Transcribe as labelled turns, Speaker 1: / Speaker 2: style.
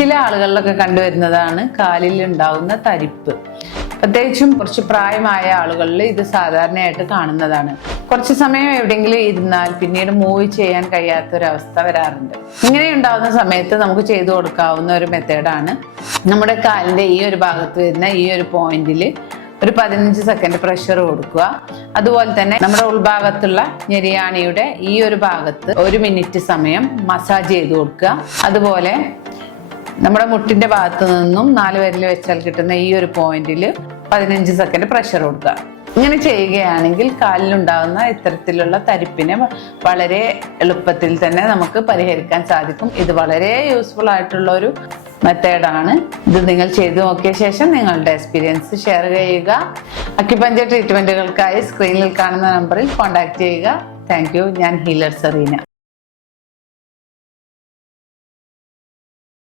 Speaker 1: ചില ആളുകളിലൊക്കെ കണ്ടുവരുന്നതാണ് കാലിൽ ഉണ്ടാവുന്ന തരിപ്പ്. പ്രത്യേകിച്ചും കുറച്ച് പ്രായമായ ആളുകളിൽ ഇത് സാധാരണയായിട്ട് കാണുന്നതാണ്. കുറച്ച് സമയം എവിടെയെങ്കിലും ഇരുന്നാൽ പിന്നീട് മൂവ് ചെയ്യാൻ കഴിയാത്ത ഒരു അവസ്ഥ വരാറുണ്ട്. ഇങ്ങനെ ഉണ്ടാകുന്ന സമയത്ത് നമുക്ക് ചെയ്തു കൊടുക്കാവുന്ന ഒരു മെത്തേഡാണ് നമ്മുടെ കാലിന്റെ ഈ ഒരു ഭാഗത്ത് വരുന്ന ഈ ഒരു പോയിന്റിൽ ഒരു പതിനഞ്ച് സെക്കൻഡ് പ്രഷർ കൊടുക്കുക. അതുപോലെ തന്നെ നമ്മുടെ ഉൾഭാഗത്തുള്ള ഞെരിയാണിയുടെ ഈ ഒരു ഭാഗത്ത് ഒരു മിനിറ്റ് സമയം മസാജ് ചെയ്ത് കൊടുക്കുക. അതുപോലെ നമ്മുടെ മുട്ടിന്റെ ഭാഗത്ത് നിന്നും നാല് വിരൽ വെച്ചാൽ കിട്ടുന്ന ഈ ഒരു പോയിന്റിൽ പതിനഞ്ച് സെക്കൻഡ് പ്രഷർ കൊടുക്കുക. ഇങ്ങനെ ചെയ്യുകയാണെങ്കിൽ കാലിലുണ്ടാകുന്ന ഇത്തരത്തിലുള്ള തരിപ്പിനെ വളരെ എളുപ്പത്തിൽ തന്നെ നമുക്ക് പരിഹരിക്കാൻ സാധിക്കും. ഇത് വളരെ യൂസ്ഫുൾ ആയിട്ടുള്ള ഒരു മെത്തേഡാണ് ഇത് നിങ്ങൾ ചെയ്തു നോക്കിയ ശേഷം നിങ്ങളുടെ എക്സ്പീരിയൻസ് ഷെയർ ചെയ്യുക. അക്യുപഞ്ചർ ട്രീറ്റ്മെന്റുകൾക്കായി സ്ക്രീനിൽ കാണുന്ന നമ്പറിൽ കോൺടാക്ട് ചെയ്യുക. താങ്ക് ഞാൻ ഹീലർ സെറീന.